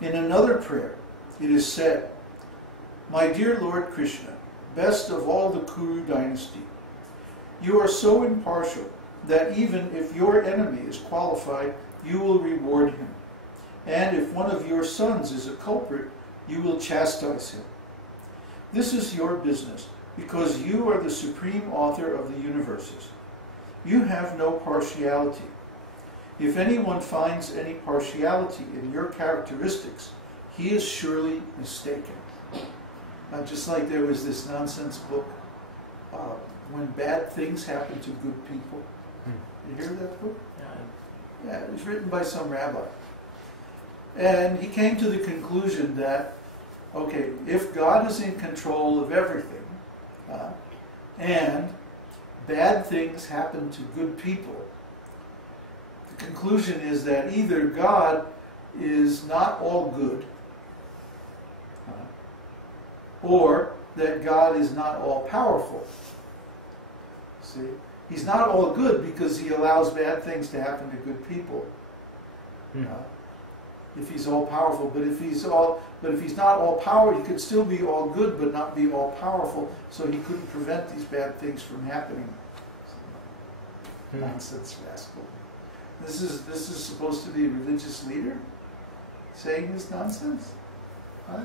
In another prayer, it is said, "My dear Lord Krishna, best of all the Kuru dynasty, you are so impartial that even if your enemy is qualified, you will reward him. And if one of your sons is a culprit, you will chastise him. This is your business, because you are the supreme author of the universes. You have no partiality. If anyone finds any partiality in your characteristics, he is surely mistaken." Just like there was this nonsense book, When Bad Things Happen to Good People. You hear that book? Yeah, it was written by some rabbi. And he came to the conclusion that, okay, if God is in control of everything, and bad things happen to good people, the conclusion is that either God is not all good, or that God is not all powerful. See? He's not all good because he allows bad things to happen to good people. If he's all powerful, but if he's not all powerful, he could still be all good but not be all powerful, so he couldn't prevent these bad things from happening. Nonsense rascal. This is supposed to be a religious leader saying this nonsense?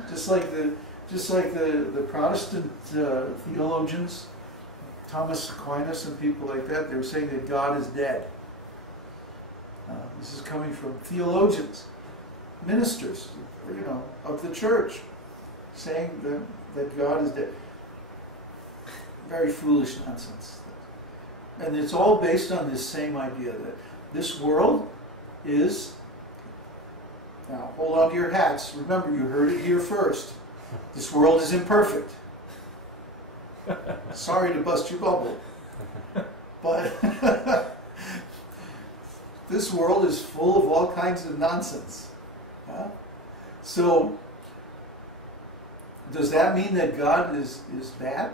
Just like the Protestant theologians, Thomas Aquinas and people like that, they were saying that God is dead. This is coming from theologians, ministers, of the church, saying that God is dead. Very foolish nonsense. And it's all based on this same idea that this world is, now hold on to your hats, remember you heard it here first, this world is imperfect. Sorry to bust your bubble, but this world is full of all kinds of nonsense. So, does that mean that God is bad?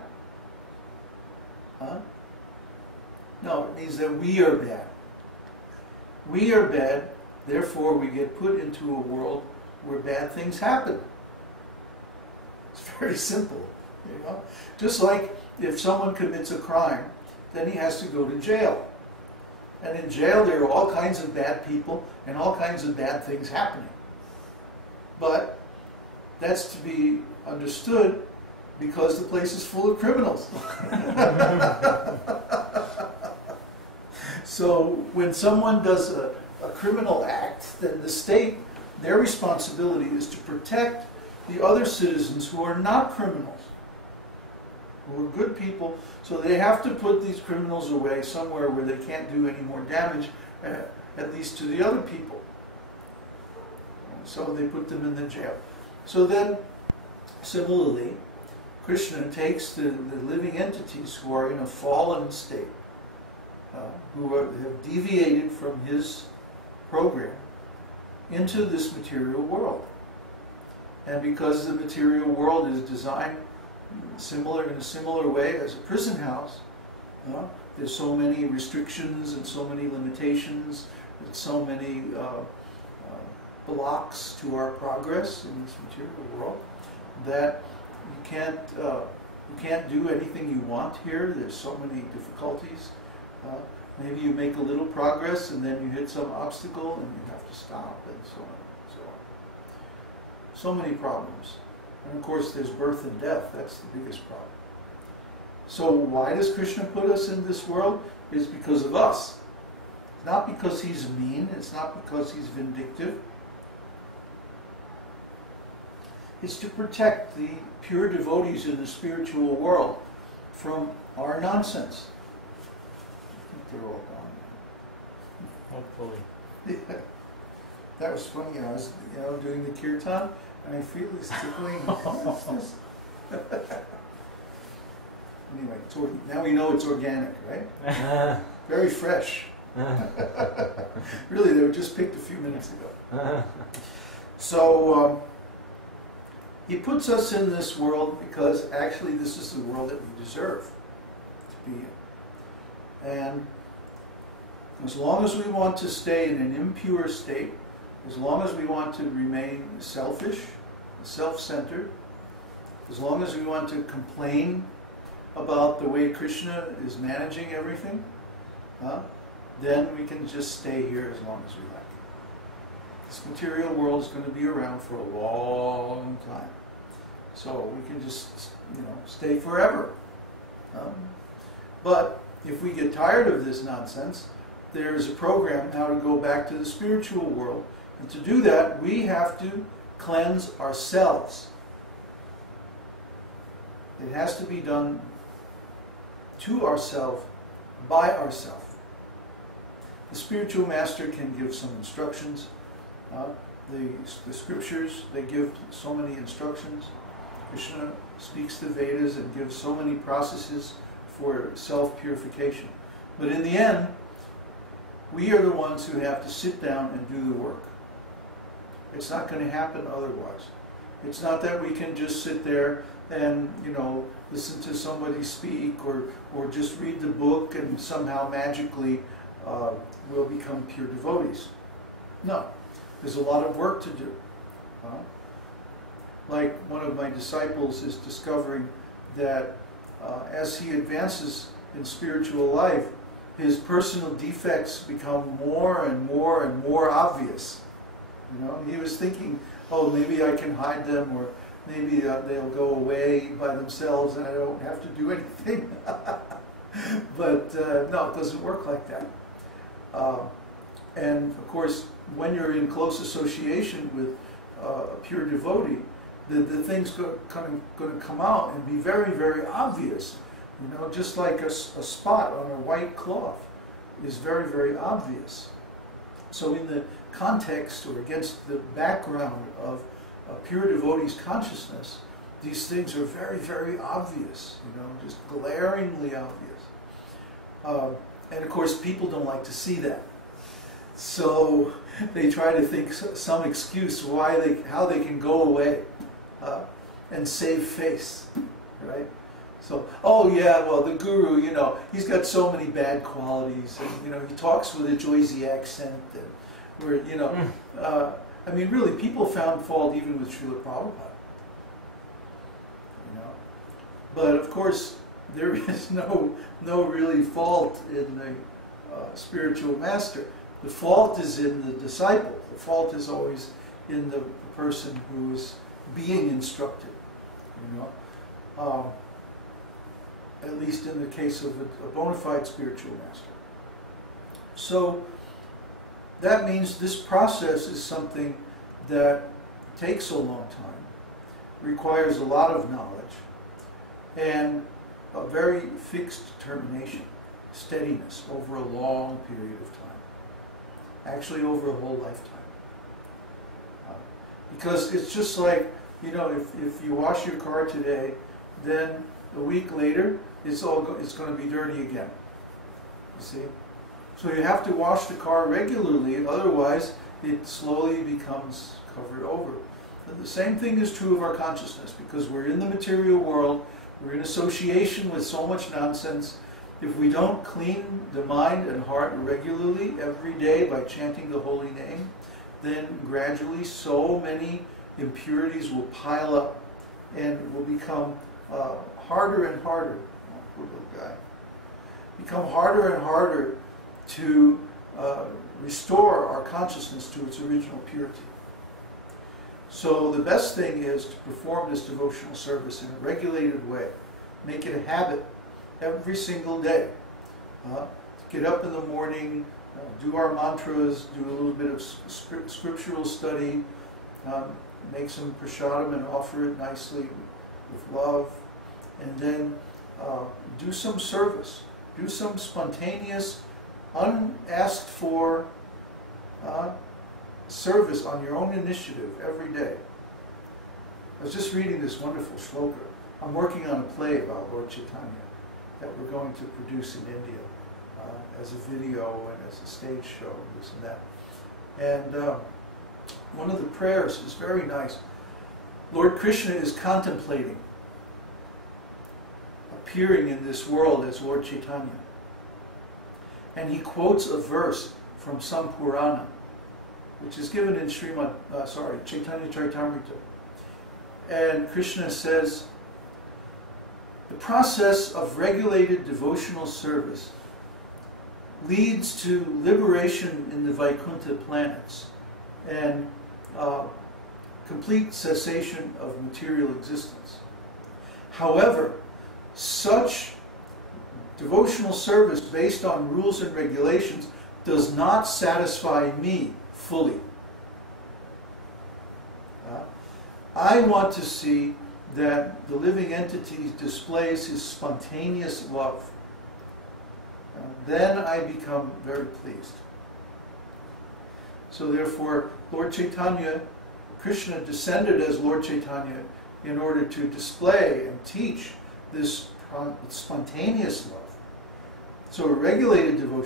No, it means that we are bad. We are bad, therefore we get put into a world where bad things happen. It's very simple. Just like if someone commits a crime, then he has to go to jail. And in jail there are all kinds of bad people and all kinds of bad things happening. But that's to be understood because the place is full of criminals. So when someone does a criminal act, then the state, their responsibility is to protect the other citizens who are not criminals, who are good people, so they have to put these criminals away somewhere where they can't do any more damage, at least to the other people. So they put them in the jail. So then, similarly, Krishna takes the living entities who are in a fallen state, who have deviated from his program, into this material world. And because the material world is designed in a similar way as a prison house, there's so many restrictions and so many limitations, and so many blocks to our progress in this material world that you can't do anything you want here. There's so many difficulties. Maybe you make a little progress and then you hit some obstacle and you have to stop, and so on and so on. So many problems. And of course there's birth and death. That's the biggest problem. So why does Krishna put us in this world? It's because of us. It's not because he's mean. It's not because he's vindictive. It's to protect the pure devotees in the spiritual world from our nonsense. I think they're all gone now. Hopefully. Yeah. That was funny. I was doing the kirtan, and I feel this tickling. What's this? Anyway, now we know it's organic, right? Very fresh. Really, they were just picked a few minutes ago. So, he puts us in this world because actually this is the world that we deserve to be in. And as long as we want to stay in an impure state, As long as we want to remain selfish, self-centered, as long as we want to complain about the way Krishna is managing everything, then we can just stay here as long as we like. This material world is going to be around for a long time. So we can just, stay forever. But if we get tired of this nonsense, there's a program now to go back to the spiritual world. And to do that, we have to cleanse ourselves. It has to be done to ourselves, by ourselves. The spiritual master can give some instructions. The scriptures, they give so many instructions. Krishna speaks the Vedas and gives so many processes for self-purification. But in the end, we are the ones who have to sit down and do the work. It's not going to happen otherwise. It's not that we can just sit there and, listen to somebody speak or just read the book and somehow magically we'll become pure devotees. No. There's a lot of work to do. Like one of my disciples is discovering that as he advances in spiritual life, his personal defects become more and more and more obvious. He was thinking, oh, maybe I can hide them, or maybe they'll go away by themselves and I don't have to do anything. But no, it doesn't work like that. And of course, when you're in close association with a pure devotee, the thing's going to come out and be very, very obvious. Just like a spot on a white cloth is very, very obvious. So in the context or against the background of a pure devotee's consciousness, these things are very, very obvious, just glaringly obvious. And of course, people don't like to see that. So they try to think some excuse how they can go away and save face, right? So, oh yeah, well the guru, he's got so many bad qualities, and he talks with a Jersey accent, and I mean, really, people found fault even with Srila Prabhupada. But of course, there is no really fault in the spiritual master. The fault is in the disciple. The fault is always in the person who is being instructed. At least in the case of a bona fide spiritual master. So that means this process is something that takes a long time, requires a lot of knowledge, and a very fixed determination, steadiness over a long period of time. Actually over a whole lifetime. Because it's just like, if you wash your car today, then a week later, it's going to be dirty again. You see? So you have to wash the car regularly, otherwise it slowly becomes covered over. And the same thing is true of our consciousness, because we're in the material world, we're in association with so much nonsense. If we don't clean the mind and heart regularly every day by chanting the holy name, then gradually so many impurities will pile up and will become harder and harder. Oh, poor little guy. Become harder and harder to restore our consciousness to its original purity. So the best thing is to perform this devotional service in a regulated way. Make it a habit every single day. Get up in the morning, do our mantras, do a little bit of scriptural study, make some prasadam and offer it nicely with love, and then do some service. Do some spontaneous, unasked for service on your own initiative every day. I was just reading this wonderful shloka. I'm working on a play about Lord Chaitanya that we're going to produce in India as a video and as a stage show, this and that. And one of the prayers is very nice. Lord Krishna is contemplating appearing in this world as Lord Chaitanya. And he quotes a verse from some Purana which is given in Caitanya-caritāmṛta. And Krishna says, the process of regulated devotional service leads to liberation in the Vaikuntha planets and complete cessation of material existence. However, such devotional service based on rules and regulations does not satisfy me fully. I want to see that the living entity displays his spontaneous love. Then I become very pleased. So therefore, Lord Chaitanya, Krishna descended as Lord Chaitanya in order to display and teach this spontaneous love. So a regulated devotion